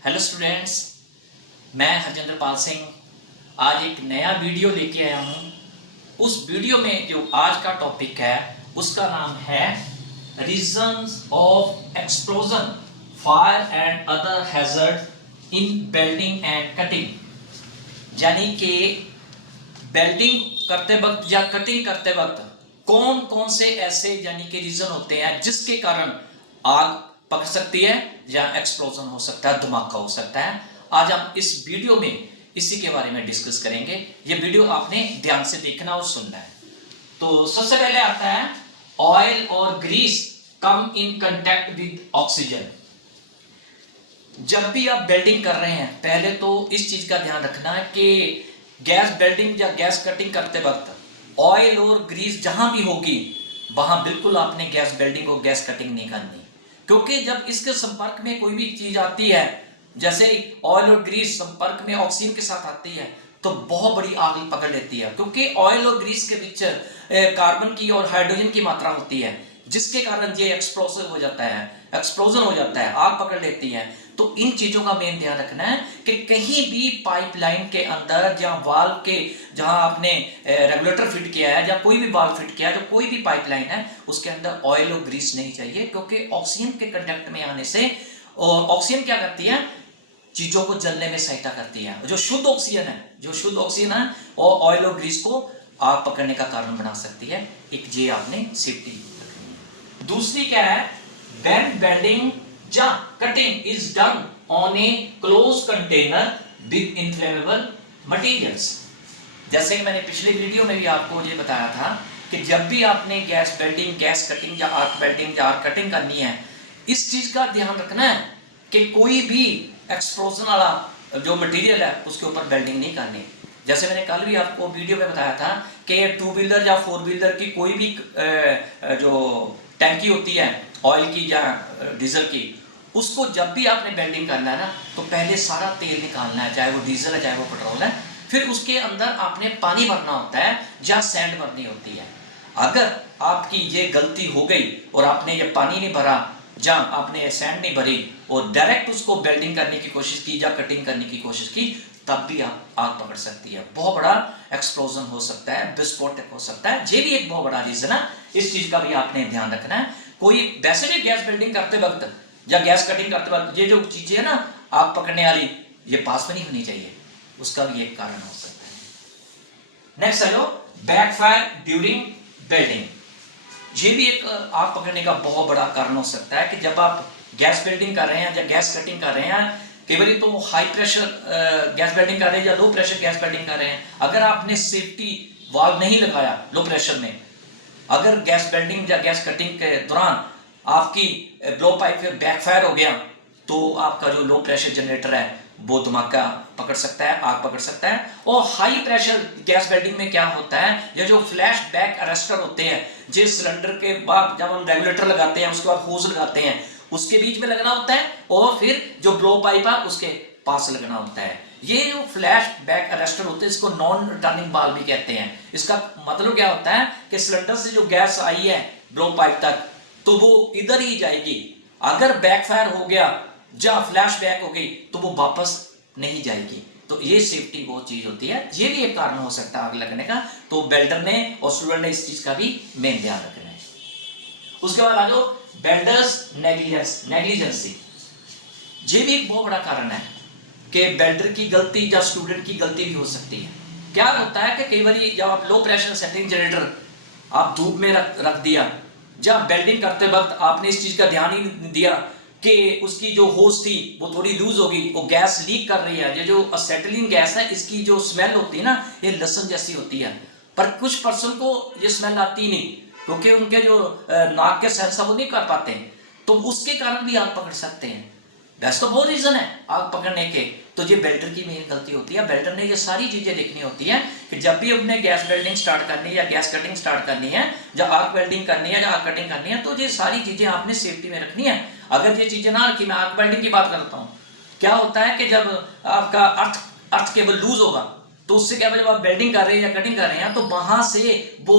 Hello students, मैं हरजिंदर पाल सिंह आज एक नया वीडियो लेके आया हूँ। उस वीडियो में जो आज का टॉपिक है उसका नाम है reasons of explosion, fire and other hazard in welding and cutting. यानी कि वेल्डिंग करते वक्त या कटिंग करते वक्त कौन कौन से ऐसे यानी कि रीजन होते हैं जिसके कारण आग पकड़ सकती है या एक्सप्लोजन हो सकता है, धमाका हो सकता है। आज हम इस वीडियो में इसी के बारे में डिस्कस करेंगे। ये वीडियो आपने ध्यान से देखना और सुनना है। तो सबसे पहले आता है ऑयल और grease come in contact with oxygen. जब भी आप वेल्डिंग कर रहे हैं पहले तो इस चीज का ध्यान रखना है कि गैस वेल्डिंग या गैस कटिंग करते वक्त ऑयल और ग्रीस जहां भी होगी वहां बिल्कुल आपने गैस वेल्डिंग और गैस कटिंग नहीं करनी, क्योंकि जब इसके संपर्क में कोई भी चीज आती है, जैसे ऑयल और ग्रीस संपर्क में ऑक्सीजन के साथ आती है तो बहुत बड़ी आग पकड़ लेती है, क्योंकि ऑयल और ग्रीस के बीच कार्बन की और हाइड्रोजन की मात्रा होती है, जिसके कारण ये एक्सप्लोजन हो जाता है, आग पकड़ लेती है। तो इन चीजों का मेन ध्यान रखना है कि कहीं भी पाइपलाइन के अंदर या वाल्व के जहां आपने रेगुलेटर फिट किया है या कोई भी वाल्व फिट किया है, जो कोई भी पाइपलाइन है उसके अंदर ऑयल और ग्रीस नहीं चाहिए, क्योंकि ऑक्सीजन के कांटेक्ट में आने से ऑक्सीजन क्या करती है, चीजों को जलने में सहायता करती है। जो शुद्ध ऑक्सीजन है और ऑयल और ग्रीस को आग पकड़ने का कारण बना सकती है। एक ये आपने सेफ्टी रखनी है। दूसरी क्या है, व्हेन वेल्डिंग या cutting is done on A close container with inflammable materials. जैसे कि मैंने पिछले वीडियो में भी आपको ये बताया था कि जब भी आपने गैस वेल्डिंग, गैस कटिंग या आर्क वेल्डिंग या आर्क कटिंग करनी है, इस चीज का ध्यान रखना है कि कोई भी एक्सप्लोजन वाला जो मटेरियल है उसके ऊपर वेल्डिंग नहीं करनी। जैसे मैंने कल भी आपको वीडियो में बताया था कि टू व्हीलर या फोर व्हीलर की कोई भी जो टैंकी होती है ऑयल की या डीजल की, उसको जब भी आपने वेल्डिंग करना है ना तो पहले सारा तेल निकालना है, चाहे वो डीजल है चाहे वो पेट्रोल है। फिर उसके अंदर आपने पानी भरना होता है या सैंड भरनी होती है। अगर आपकी ये गलती हो गई और आपने ये पानी नहीं भरा या आपने सैंड नहीं भरी और डायरेक्ट उसको वेल्डिंग करने की कोशिश की या कटिंग करने की कोशिश की, तब भी आप आग पकड़ सकती है। बहुत बड़ा एक्सप्लोजन हो सकता है, विस्फोटक हो सकता है। ये भी एक बहुत बड़ा रीजन है, इस चीज का भी आपने ध्यान रखना है। कोई वैसे भी गैस वेल्डिंग करते वक्त या गैस कटिंग करते वक्त ये जो चीजें है ना आग पकड़ने वाली, ये पास में नहीं होनी चाहिए, उसका भी एक कारण हो सकता है। नेक्स्ट है लो बैकफायर ड्यूरिंग वेल्डिंग। ये भी एक आग पकड़ने का बहुत बड़ा कारण हो सकता है कि जब आप गैस वेल्डिंग कर रहे हैं या गैस कटिंग कर रहे हैं, कई बार तो हाई प्रेशर गैस वेल्डिंग कर रहे हैं या लो प्रेशर गैस वेल्डिंग कर रहे हैं, अगर आपने सेफ्टी वाल्व नहीं लगाया लो प्रेशर में, अगर गैस वेल्डिंग या गैस कटिंग के दौरान आपकी ब्लो पाइप में बैकफायर हो गया तो आपका जो लो प्रेशर जनरेटर है वो धमाका पकड़ सकता है, आग पकड़ सकता है। और हाई प्रेशर गैस वेल्डिंग में क्या होता है, ये जो फ्लैश बैक अरेस्टर होते हैं, जिस सिलेंडर के बाद जब हम रेगुलेटर लगाते हैं उसके बाद होज लगाते हैं, उसके बीच में लगना होता है और फिर जो ब्लो पाइप है उसके पास लगना होता है। ये जो फ्लैश बैक अरेस्टर होते हैं इसको नॉन रिटर्निंग बाल भी कहते हैं। इसका मतलब क्या होता है कि सिलेंडर से जो गैस आई है ब्लो पाइप तक तो वो इधर ही जाएगी, अगर बैकफायर हो गया या फ्लैश बैक हो गई तो वो वापस नहीं जाएगी। तो ये सेफ्टी बहुत चीज होती है, ये भी एक कारण हो सकता है आग लगने का। तो वेल्डर ने और स्टूडेंट ने इस चीज का भी मेन ध्यान रखना है। उसके बाद आ जाओ वेल्डर्स नेग्लिजेंसी। ये भी एक बहुत बड़ा कारण है कि वेल्डर की गलती या स्टूडेंट की गलती भी हो सकती है। क्या होता है कि कई बार जब आप लो प्रेशर सेटिंग जनरेटर आप धूप में रख दिया, जब वेल्डिंग करते वक्त आपने इस चीज का ध्यान ही नहीं दिया कि उसकी जो होज थी वो थोड़ी लूज होगी, वो गैस लीक कर रही है। ये जो असेटिलीन गैस है इसकी जो स्मेल होती है ना ये लहसुन जैसी होती है, पर कुछ पर्सन को ये स्मेल आती नहीं क्योंकि उनके जो नाक के सेंस है वो नहीं कर पाते, तो उसके कारण भी आग पकड़ सकते हैं। वैसे तो बहुत रीजन है आग पकड़ने के, तो ये वेल्डर की मेन गलती होती है। वेल्डर ने ये सारी चीजें देखनी होती है कि जब भी अपने गैस वेल्डिंग स्टार्ट करनी है या गैस कटिंग स्टार्ट करनी है या आर्क वेल्डिंग करनी है या आर्क कटिंग करनी है, तो ये सारी चीजें आपने सेफ्टी में रखनी है। अगर ये चीजें ना रखी, मैं आर्क वेल्डिंग की बात करता हूँ, क्या होता है कि जब आपका अर्थ केबल लूज होगा तो उससे क्या, जब आप वेल्डिंग कर रहे हैं या कटिंग कर रहे हैं तो वहां से वो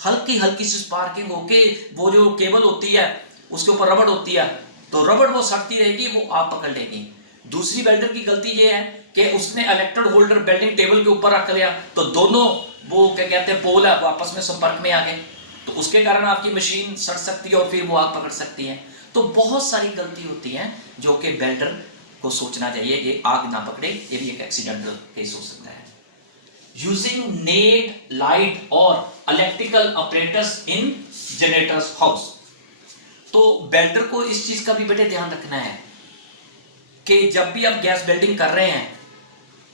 हल्की हल्की सी स्पार्किंग होके वो जो केबल होती है उसके ऊपर रबड़ होती है, तो रबड़ वो सटती रहेगी, वो आग पकड़ लेगी। दूसरी वेल्डर की गलती ये है कि उसने इलेक्ट्रोड होल्डर वेल्डिंग टेबल के ऊपर रख लिया, तो दोनों वो क्या कहते हैं पोल है वो आपस में संपर्क में आ गए, तो उसके कारण आपकी मशीन सड़ सकती है और फिर वो आग पकड़ सकती है। तो बहुत सारी गलती होती है जो कि वेल्डर को सोचना चाहिए कि आग ना पकड़े, ये भी एक एक्सीडेंटल केस हो सकता है। यूजिंग नेट लाइट और electrical operators in generators house, तो वेल्डर को इस चीज का भी बेटे ध्यान रखना है कि जब भी आप गैस वेल्डिंग कर रहे हैं,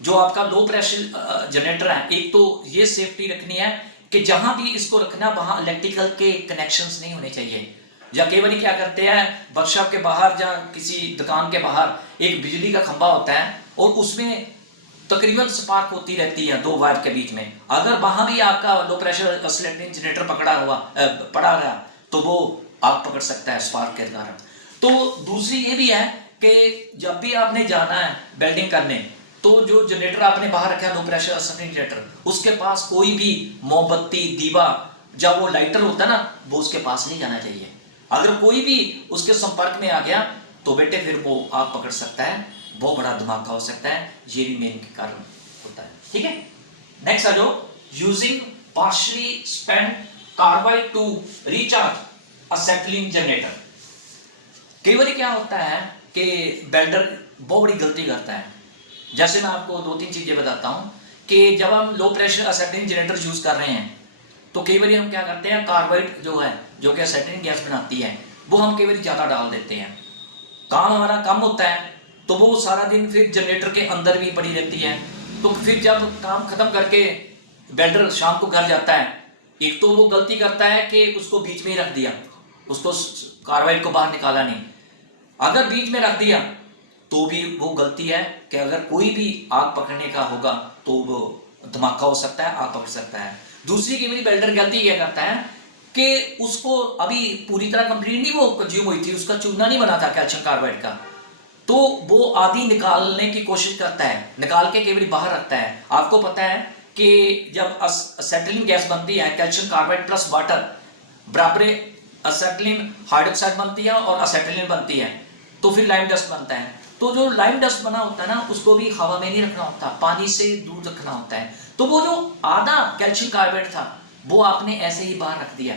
जो आपका लो प्रेशर जनरेटर है, एक तो ये सेफ्टी रखनी है कि जहां भी इसको रखना वहां इलेक्ट्रिकल के कनेक्शंस नहीं होने चाहिए। या कई बार क्या करते हैं, वर्कशॉप के बाहर या किसी दुकान के बाहर एक बिजली का खंभा होता है और उसमें तकरीबन स्पार्क होती रहती है दो वायर के बीच में, अगर वहां भी आपका लो प्रेशर ऑसिलेटिंग जनरेटर पड़ा रहा तो वो आग पकड़ सकता है स्पार्क के कारण। तो दूसरी ये भी है कि जब भी आपने जाना है वेल्डिंग करने, तो जो जनरेटर आपने बाहर रखा है लो प्रेशर ऑसिलेटिंग जनरेटर, उसके पास कोई भी मोमबत्ती दीवा जब वो लाइटर होता है ना, वो उसके पास नहीं जाना चाहिए। अगर कोई भी उसके संपर्क में आ गया तो बेटे फिर वो आग पकड़ सकता है, बहुत बड़ा धमाका हो सकता है, ये भी मेन के कारण होता है। ठीक है, नेक्स्ट आ जाओ, using partially spent carbide to recharge acetylene generator. कई बार क्या होता है कि वेल्डर बहुत बड़ी गलती करता है। जैसे मैं आपको दो तीन चीजें बताता हूं कि जब हम लो प्रेशर असेटलिंग जनरेटर यूज कर रहे हैं तो कई बार हम क्या करते हैं, कार्बाइड जो है जो कि असेटलिंग गैस बनाती है वो हम कई बार ज्यादा डाल देते हैं, काम हमारा कम होता है तो वो सारा दिन फिर जनरेटर के अंदर भी पड़ी रहती है। तो फिर जब काम खत्म करके वेल्डर शाम को घर जाता है, एक तो वो गलती करता है कि उसको बीच में ही रख दिया, उसको कार्बाइड को बाहर निकाला नहीं। अगर बीच में रख दिया तो भी वो गलती है कि अगर कोई भी आग पकड़ने का होगा तो वो धमाका हो सकता है, आग पकड़ सकता है। दूसरी की मेरी वेल्डर गलती क्या करता है कि उसको अभी पूरी तरह कंप्लीट नहीं वो कंज्यूम हुई थी, उसका चूना नहीं बना था कैल्शियम कार्बाइड का, तो वो आधी निकालने की कोशिश करता है, निकाल के केवल बाहर रखता है। आपको पता है कि जब असेटिलीन गैस बनती है, कैल्शियम कार्बाइड प्लस वाटर बराबर असेटिलीन हाइड्रोक्साइड बनती है और असेटिलीन बनती है, तो फिर लाइम डस्ट बनता है। तो जो लाइम डस्ट बना होता है ना, उसको भी हवा में नहीं रखना होता, पानी से दूर रखना होता है। तो वो जो आधा कैल्शियम कार्बाइड था वो आपने ऐसे ही बाहर रख दिया,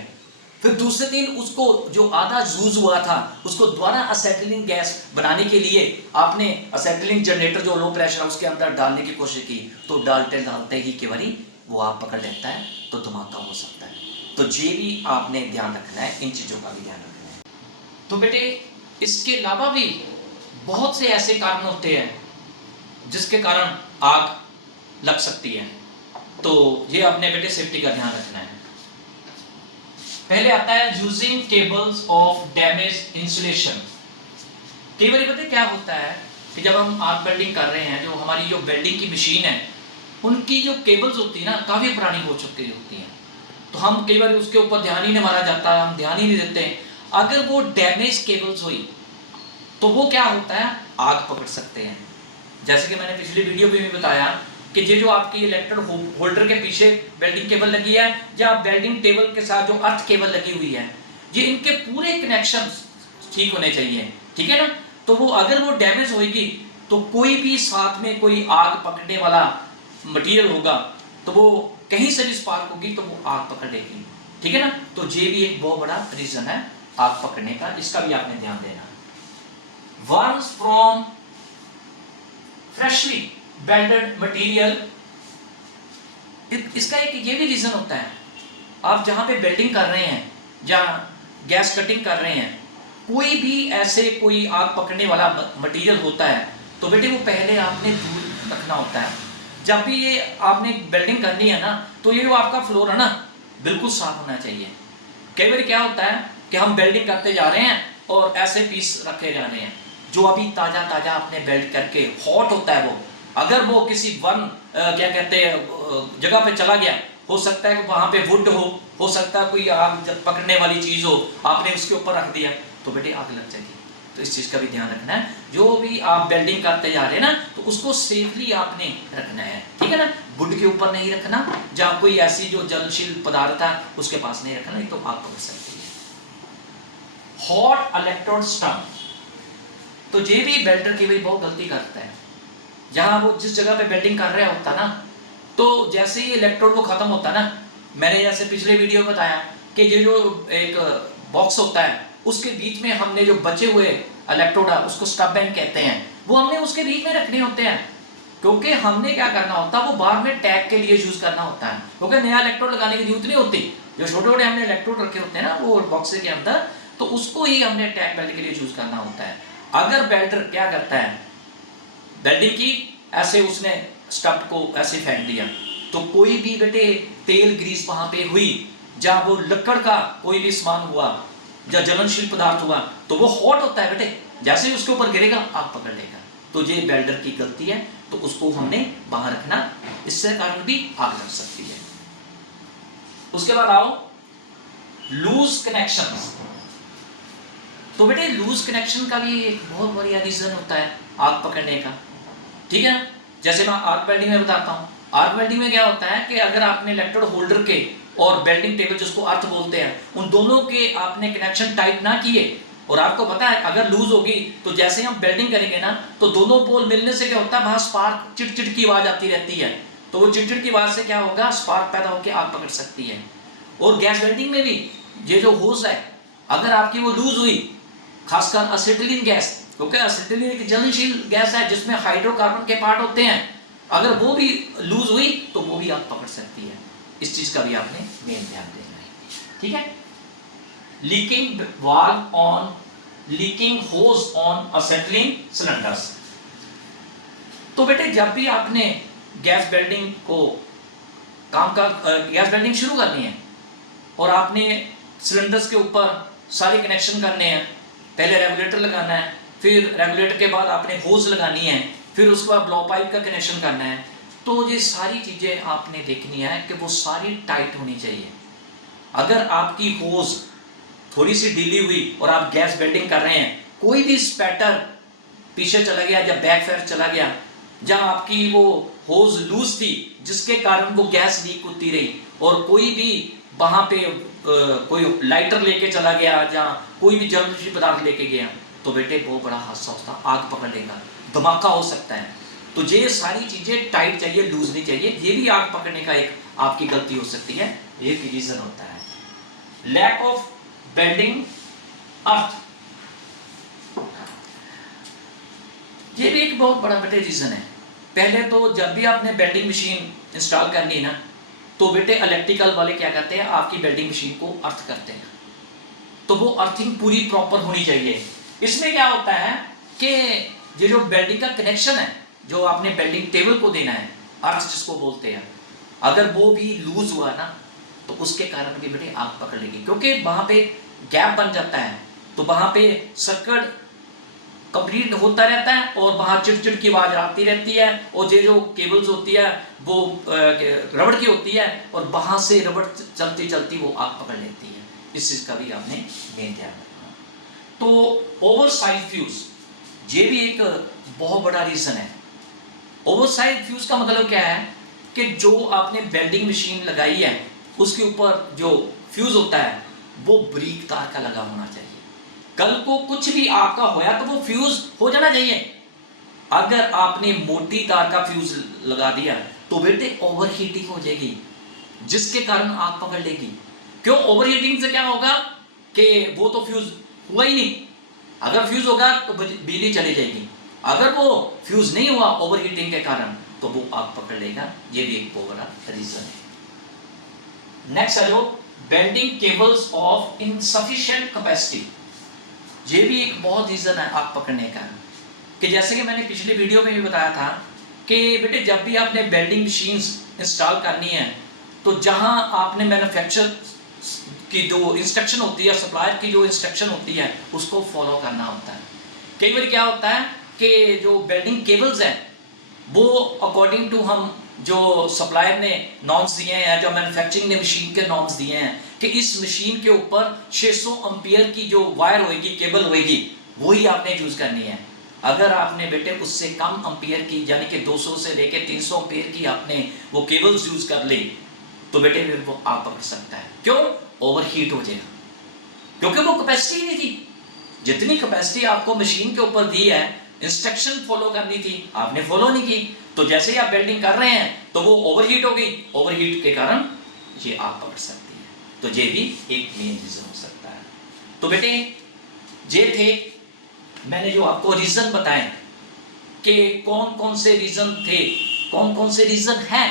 फिर दूसरे दिन उसको जो आधा यूज हुआ था उसको दोबारा असेटिलीन गैस बनाने के लिए आपने असेटिलीन जनरेटर जो लो प्रेशर है उसके अंदर डालने की कोशिश की, तो डालते डालते ही के बारी वो आग पकड़ लेता है, तो धमाका हो सकता है। तो ये भी आपने ध्यान रखना है, इन चीजों का भी ध्यान रखना है। तो बेटे इसके अलावा भी बहुत से ऐसे कारण होते हैं जिसके कारण आग लग सकती है, तो ये अपने बेटे सेफ्टी का ध्यान रखना है। पहले आता है using cables of damage insulation. कई बार पता है क्या होता है कि जब हम आर्क वेल्डिंग कर रहे हैं, जो हमारी जो वेल्डिंग की मशीन है उनकी जो केबल्स होती है ना काफी पुरानी हो चुकी होती हैं, तो हम कई बार उसके ऊपर ध्यान ही नहीं मारा जाता, हम ध्यान ही नहीं देते। अगर वो डैमेज केबल्स हुई तो वो क्या होता है, आग पकड़ सकते हैं। जैसे कि मैंने पिछली वीडियो में भी बताया कि ये जो आपकी इलेक्ट्रोड होल्डर के पीछे वेल्डिंग केबल लगी है या वेल्डिंग टेबल के साथ जो अर्थ केबल लगी हुई है, ये इनके पूरे कनेक्शन ठीक होने चाहिए, ठीक है ना। तो वो अगर वो डैमेज होगी तो कोई भी साथ में कोई आग पकड़ने वाला मटेरियल होगा तो वो कहीं से भी स्पार्क होगी तो वो आग पकड़ लेगी, ठीक है ना। तो ये भी एक बहुत बड़ा रीजन है आग पकड़ने का, इसका भी आपने ध्यान देना। Worms from freshly welded material, इसका एक ये भी रीजन होता है, आप जहां पे वेल्डिंग कर रहे हैं या गैस कटिंग कर रहे हैं, कोई भी ऐसे कोई आग पकड़ने वाला मटेरियल होता है तो बेटे वो पहले आपने दूर रखना होता है। जब भी ये आपने वेल्डिंग करनी है ना, तो ये जो आपका फ्लोर है ना बिल्कुल साफ होना चाहिए। कई बार क्या होता है कि हम वेल्डिंग करते जा रहे हैं और ऐसे पीस रखे जा रहे हैं जो अभी ताजा ताजा आपने वेल्ड करके हॉट होता है, वो अगर वो किसी क्या कहते हैं जगह पे चला गया, हो सकता है कि वहां पे वुड हो सकता है कोई आग पकड़ने वाली चीज हो, आपने उसके ऊपर रख दिया तो बेटे आग लग जाएगी। तो इस चीज का भी ध्यान रखना है, जो भी आप वेल्डिंग करते जा रहे हैं ना तो उसको सेफली आपने रखना है, ठीक है ना। वुड के ऊपर नहीं रखना, या कोई ऐसी जो जलशील पदार्थ है उसके पास नहीं रखना, नहीं तो आग पकड़ सकती है। हॉट इलेक्ट्रोड स्टम्प, तो ये भी वेल्डर की भी बहुत गलती करता है। जहां वो जिस जगह पे वेल्डिंग कर रहा होता ना, तो जैसे ही इलेक्ट्रोड वो खत्म होता ना, मैंने जैसे पिछले वीडियो में बताया कि ये जो एक बॉक्स होता है उसके बीच में हमने जो बचे हुए इलेक्ट्रोड है उसको स्टब बैंक कहते हैं, वो हमने उसके बीच में रखने होते हैं। क्योंकि हमने क्या करना होता है, वो बाद में टैग के लिए यूज करना होता है, क्योंकि नया इलेक्ट्रोड लगाने की जरूरत नहीं होती। जो छोटे छोटे हमने इलेक्ट्रोड रखे होते हैं ना वो बॉक्स के अंदर, तो उसको ही हमने टैग बेल्ट के लिए यूज करना होता है। अगर बेल्टर क्या करता है, वेल्डिंग की ऐसे उसने स्टब को ऐसे फेंक दिया, तो कोई भी बेटे तेल ग्रीस वहां पे हुई, जहां वो लकड़ का कोई भी सामान हुआ या जलनशील पदार्थ हुआ, तो वो हॉट होता है बेटे, जैसे ही उसके ऊपर गिरेगा आग पकड़ लेगा। तो ये वेल्डर की गलती है, तो उसको हमने बाहर रखना, इससे कारण भी आग लग सकती है। उसके बाद आओ लूज कनेक्शंस। तो बेटे लूज कनेक्शन का भी एक बहुत बढ़िया रीजन होता है आग पकड़ने का, ठीक है। जैसे मैं आर्क वेल्डिंग में बताता हूँ। आर्क वेल्डिंग में क्या होता है कि अगर आपने इलेक्ट्रोड होल्डर के और वेल्डिंग टेबल जिसको अर्थ बोलते हैं, उन दोनों के आपने कनेक्शन टाइट ना किए, और आपको पता है अगर लूज होगी तो जैसे हम वेल्डिंग करेंगे ना, तो दोनों पोल मिलने से क्या होता है, वहां स्पार्क चिटचिट की आवाज आती रहती है। तो वो चिटचिट की आवाज से क्या होगा, स्पार्क पैदा होकर आग पकड़ सकती है। और गैस वेल्डिंग में भी ये जो होज है, अगर आपकी वो लूज हुई, खासकर असिटिलीन गैस, क्योंकि असिटिलीन एक जलनशील गैस है जिसमें हाइड्रोकार्बन के पार्ट होते हैं, अगर वो भी लूज हुई तो वो भी आग पकड़ सकती है। इस चीज का भी आपने मेन ध्यान देना है, ठीक है। Leaking valve on, leaking hose on acetylene cylinders. तो बेटे जब भी आपने गैस वेल्डिंग को गैस वेल्डिंग शुरू करनी है और आपने सिलेंडर्स के ऊपर सारे कनेक्शन करने हैं, पहले रेगुलेटर लगाना है, फिर रेगुलेटर के बाद आपने होज लगानी है, फिर उसके बाद ब्लो पाइप का कनेक्शन करना है, तो ये सारी चीजें आपने देखनी है कि वो सारी टाइट होनी चाहिए। अगर आपकी होज थोड़ी सी ढीली हुई और आप गैस वेल्डिंग कर रहे हैं, कोई भी स्पैटर पीछे चला गया या बैक फायर चला गया, जहां आपकी वो होज लूज थी जिसके कारण वो गैस लीक होती रही, और कोई भी वहां पे कोई लाइटर लेके चला गया या कोई भी जलनशील पदार्थ लेके गया, तो बेटे बहुत बड़ा हादसा होता, आग पकड़ लेगा, धमाका हो सकता है। तो ये सारी चीजें टाइट चाहिए, लूज नहीं चाहिए। ये भी आग पकड़ने का एक आपकी गलती हो सकती है, ये भी रीजन होता है। लैक ऑफ वेल्डिंग अर्थ, ये भी एक बहुत बड़ा बेटे रीजन है। पहले तो जब भी आपने वेल्डिंग मशीन इंस्टॉल करनी है ना, तो बेटे इलेक्ट्रिकल वाले क्या करते हैं, आपकी वेल्डिंग मशीन को अर्थ करते हैं, तो वो अर्थिंग पूरी प्रॉपर होनी चाहिए। इसमें क्या होता है कि ये जो वेल्डिंग का कनेक्शन है, जो आपने वेल्डिंग टेबल को देना है, अर्थ जिसको बोलते हैं, अगर वो भी लूज हुआ ना, तो उसके कारण भी बेटे आग पकड़ लेगी, क्योंकि वहां पे गैप बन जाता है, तो वहां पे सर्किट कंप्लीट होता रहता है और वहां चिड़चिड़ की आवाज आती रहती है, और ये जो केबल्स होती है वो रबड़ की होती है, और वहां से रबड़ चलती चलती वो आग पकड़ लेती है। इस चीज का भी आपने मेन ध्यान रखना। तो ओवर साइज फ्यूज, ये भी एक बहुत बड़ा रीजन है। ओवर साइज फ्यूज का मतलब क्या है कि जो आपने वेल्डिंग मशीन लगाई है उसके ऊपर जो फ्यूज होता है वो बारीक तार का लगा होना चाहिए। कल को कुछ भी आपका होया तो वो फ्यूज हो जाना चाहिए। अगर आपने मोटी तार का फ्यूज लगा दिया तो बेटे ओवर हीटिंग हो जाएगी, जिसके कारण आग पकड़ लेगी। क्यों? ओवर हीटिंग से क्या होगा कि वो तो फ्यूज हुआ ही नहीं। अगर फ्यूज होगा तो बिजली चली जाएगी, अगर वो फ्यूज नहीं हुआ ओवर हीटिंग के कारण तो वो आग पकड़ लेगा। ये भी एक बहुत बड़ा रीजन है। नेक्स्ट है जो bending cables of insufficient capacity, ये भी एक बहुत रीजन है आग पकड़ने का। कि जैसे कि मैंने पिछली वीडियो में भी बताया था कि बेटे जब भी आपने वेल्डिंग मशीन्स इंस्टॉल करनी है तो जहां आपने मैन्युफैक्चर की जो इंस्ट्रक्शन होती है, सप्लायर की जो इंस्ट्रक्शन होती है, उसको फॉलो करना होता है। कई बार क्या होता है कि जो वेल्डिंग केबल्स हैं वो अकॉर्डिंग टू हम जो सप्लायर ने नॉर्म्स दिए हैं, जो मैन्युफैक्चरिंग ने मशीन के नॉर्म्स दिए हैं कि इस मशीन के ऊपर 600 एम्पियर की जो वायर होगी, केबल होगी, वही आपने यूज करनी है। अगर आपने बेटे उससे कम एम्पियर की यानी कि 200 से लेके 300 एम्पियर की आपने वो केबल्स यूज कर ली तो बेटे फिर वो आग पकड़ सकता है। क्यों? ओवर हीट हो जाएगा, क्योंकि वो कैपेसिटी नहीं थी। जितनी कैपेसिटी आपको मशीन के ऊपर दी है, इंस्ट्रक्शन फॉलो करनी थी, आपने फॉलो नहीं की, तो जैसे ही आप वेल्डिंग कर रहे हैं तो वो ओवरहीट हो गई, ओवरहीट के कारण ये आग पकड़ सकती है। तो ये भी एक मेन रीजन हो सकता है। तो बेटे ये थे मैंने जो आपको रीजन बताए कि कौन कौन से रीजन थे, कौन कौन से रीजन हैं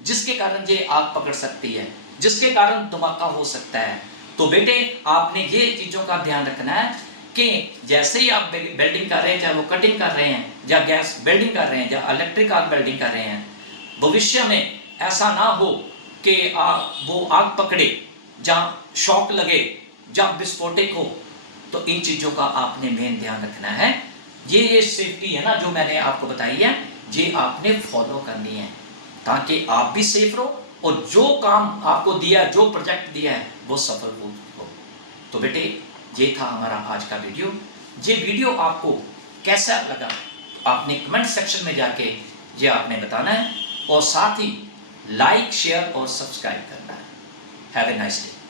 जिसके कारण ये आग पकड़ सकती है, जिसके कारण धमाका हो सकता है। तो बेटे आपने ये चीजों का ध्यान रखना है कि जैसे ही आप वेल्डिंग कर रहे हैं, चाहे वो कटिंग कर रहे हैं या गैस वेल्डिंग कर रहे हैं या इलेक्ट्रिक आग वेल्डिंग कर रहे हैं, भविष्य में ऐसा ना हो कि वो आग पकड़े, जहाँ शॉक लगे, जहाँ विस्फोटक हो। तो इन चीज़ों का आपने मेन ध्यान रखना है। ये सेफ्टी है ना जो मैंने आपको बताई है, ये आपने फॉलो करनी है ताकि आप भी सेफ रहो और जो काम आपको दिया, जो प्रोजेक्ट दिया है वो सफल हो। तो बेटे ये था हमारा आज का वीडियो। ये वीडियो आपको कैसा लगा आपने कमेंट सेक्शन में जाके ये आपने बताना है और साथ ही लाइक, शेयर और सब्सक्राइब करना है। Have a nice day.